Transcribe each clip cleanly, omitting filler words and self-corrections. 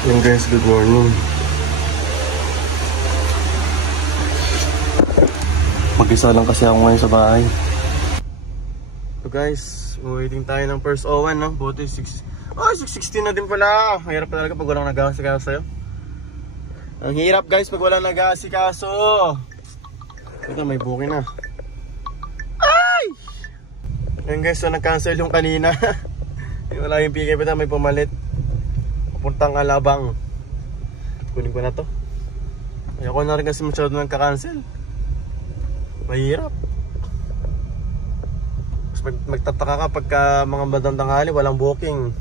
Hey guys, good morning. Mag-isa lang kasi ako ngayon sa bahay. So guys, waiting tayo ng first O1, no? Buti 6:16 na din pala. Mahirap talaga pag walang nag-aasikaso sa'yo. Ang hirap guys pag walang nag-aasikaso. Ito, may booking na. Ay! Ayun guys, so nag-cancel yung kanina. Wala yung PK, may pumalit. Puntang Alabang. Kunin ko na to. Ayoko na rin kasi masyado nagka-cancel. Mahirap. Magtataka ka pagka mga bandang tanghali walang booking.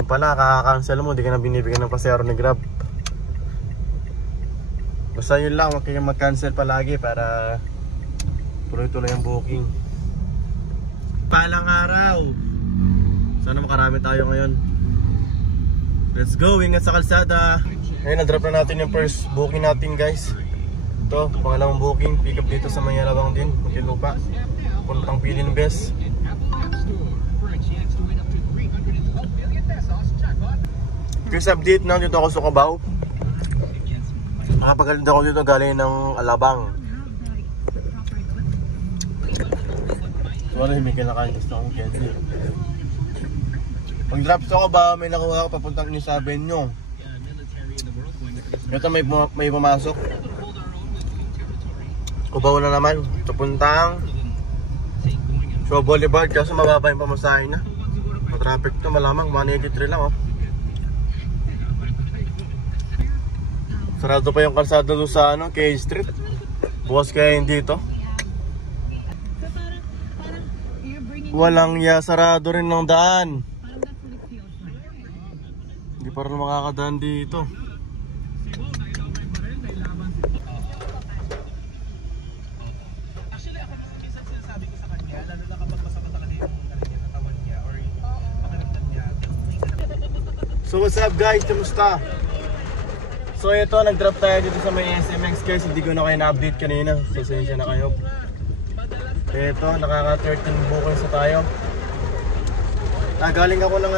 Yung pala kaka-cancel mo, di ka na binibigyan ng pasero ni Grab. Basta yun lang, huwag kayong mag-cancel palagi para tuloy-tuloy ang booking. Palang araw. Sana makarami tayo ngayon. Let's go, ingat sa kalsada. Ngayon, na-drop na natin yung first booking natin guys. Ito, pangalawang booking. Pick up dito sa Mayalabang din, Muntinlupa. Puntang Pilin Best. First update na dito ako sa Cubao. Nakapagalit ako dito galing ng Alabang. Sorry, may kinakain gusto akong candy. Pag drop sa Cubao, may nakuha ako papuntang ni Saben nyo. Ito may pumasok. Cubao na naman. Papuntang Shaw Boulevard. Kaso mababa yung pamasahin na. Traffic to malamang. 183 lang oh. Sarado pa yung kalsada doon sa K Street. Bukas kaya hindi to. Walang sarado rin ng daan. Hindi pa rin makakadaan dito. So what's up guys? Kamusta? So ito, nag-drop tayo dito sa may SMX guys. Hindi ko na kayo na-update kanina. Pasensya na kayo. Ito, nakaka-13 bookings na tayo. Galing ako ng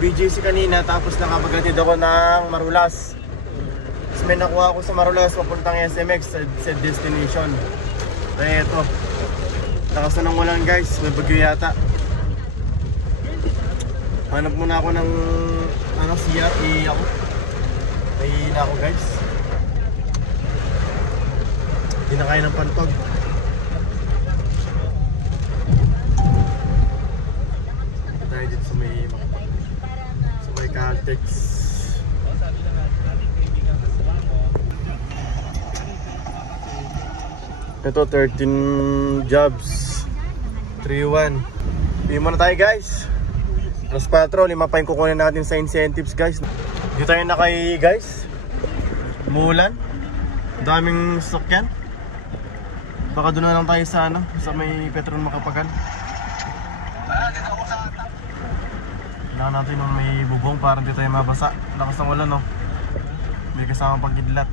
BGC kanina. Tapos nakapagatid ako ng Marulas. Tapos may nakuha ako sa Marulas papuntang SMX sa destination. Kaya ito, lakas na ng ulan guys. May bagyo yata. Hanap muna ako ng CRE ako. Nahihina ako guys. Hindi na kaya ng pantog. Tayo dito sa may Caltex. Ito 13 jobs 3-1. Bigyan muna tayo guys. Plus 4, 5 pa yung kukunin natin sa incentives guys. Dito tayo na kay guys. Umuulan. Daming stock yan. Baka doon na lang tayo sa sa may Petron Makapagal. Kailangan natin yung may bubong para hindi tayo mabasa. Lakas ng ulan no. May kasama pagkidlat.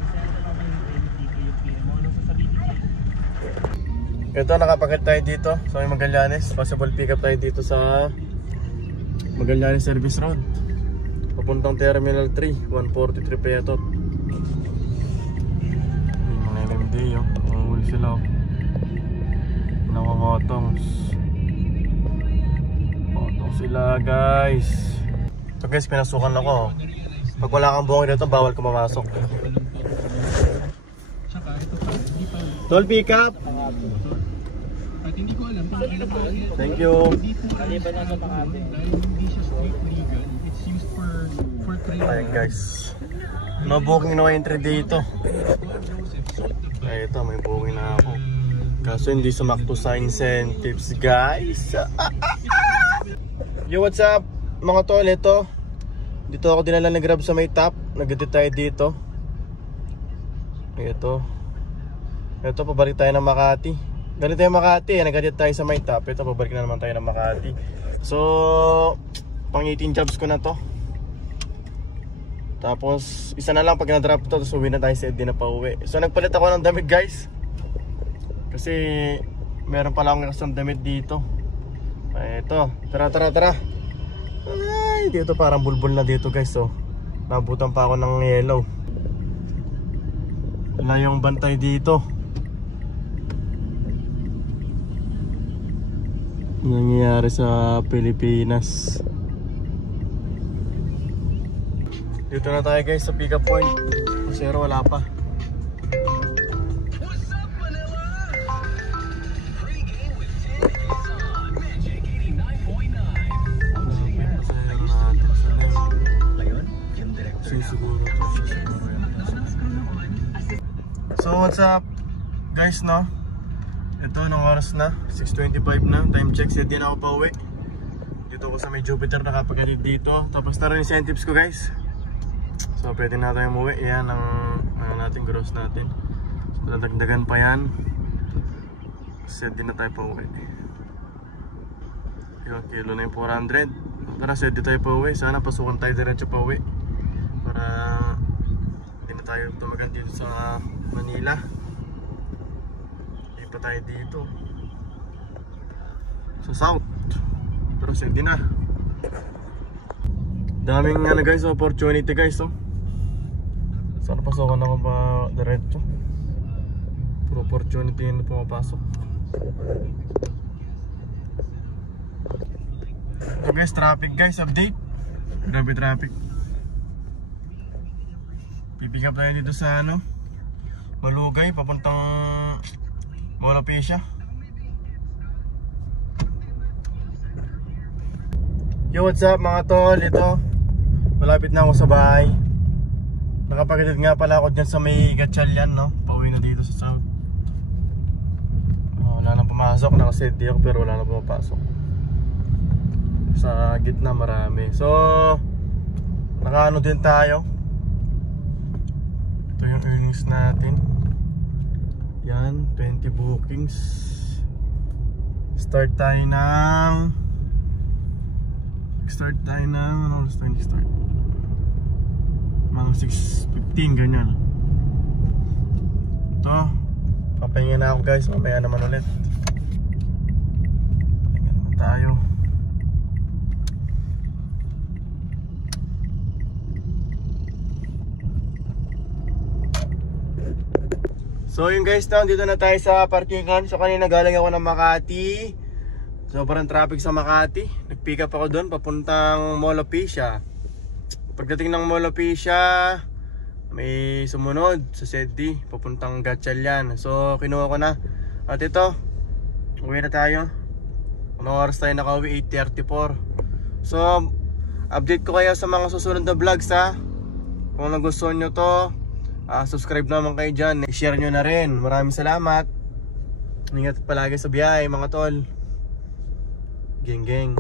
Ito, nakapakit tayo dito sa may Magallanes. Possible pick up tayo dito sa Magallanes Service Road. Papuntang Terminal 3, 143 Petot. Yung mga LMD yung mahuli sila Nakakotong sila guys. So guys, pinasukan ako. Pag wala kang buong dito, bawal ka mamasok. Tol, pick up. Thank you. Ayan guys, no booking, no entry dito. Ay ito, may booking na ako. Kaso hindi sumakto sa incentives guys. Yo, what's up mga tol? Dito ako dinala ng Grab sa may top. Nag-edit tayo dito. Ito, pabalik tayo ng Makati. Ganito tayo Makati, nag-edit tayo sa may top. Ito, pabalik na naman tayo ng Makati. So pang 18 jobs ko na to. Tapos isa na lang pag na-drop to, tapos uwi na tayo sa ED na pauwi. So nagpalit ako ng damit guys. Kasi meron pala akong custom damit dito. Ito, tara. Ay, dito parang bulbul na dito guys. So Nabutan pa ako ng yellow. Wala yung bantay dito. Nangyayari sa Pilipinas. Dito na tayo guys sa pick up point. Masero wala pa. So what's up guys, no? Ito nung oras na 6:25 na, time check, set din ako pa uwi. Dito ko sa may Jupiter, nakapaghatid dito. Tapos tara incentives ko guys. So pwede na tayo umuwi. Yan ang natin, gross natin. So dadagdagan pa yan. Set din na tayo pa uwi. Yung kilo na yung 400. Tara set din tayo pa uwi. Sana pasukan tayo diretso pa uwi para hindi na tayo tumagan dito sa Manila. Hindi pa tayo dito sa South. Pero set din na. Daming guys, opportunity guys, oh. Sana pasokan ako pa diretso. Puro opportunity na pumapasok. So guys, traffic guys, update. Grabe traffic. Pipick up tayo dito sa Malugay, papuntang Molopecia. Yo, what's up mga tol? Ito, malapit na ako sa bahay. Nakapaghatid nga pala ako dyan sa may Gatchalian, no? Pauwi na dito sa South. Wala nang pumasok, nakaset ako pero wala nang pumapasok. Sa gitna marami. So, nakaano din tayo. Ito yung earnings natin. Yan, 20 bookings. Start tayo ng ano oras tayo start? Mga 6:15 ganyan. Ito, papahinga na ako guys, mamaya naman ulit. Pahinga naman tayo. So yun guys, dito na tayo sa parkingan. So kanina galing ako ng Makati. Sobrang traffic sa Makati. Nag-pick up ako doon papuntang Molopecia. Pagdating ng Molopecia, may sumunod sa Sedi papuntang Gatchalian. So kinuha ko na. At ito, uwi na tayo. Anong oras tayo nakauwi? 8:34. So update ko kayo sa mga susunod na vlogs ha. Kung nagustuhan nyo to, subscribe naman kayo dyan. I-share nyo na rin. Maraming salamat. Ingat palagi sa biyahe mga tol. Geng geng.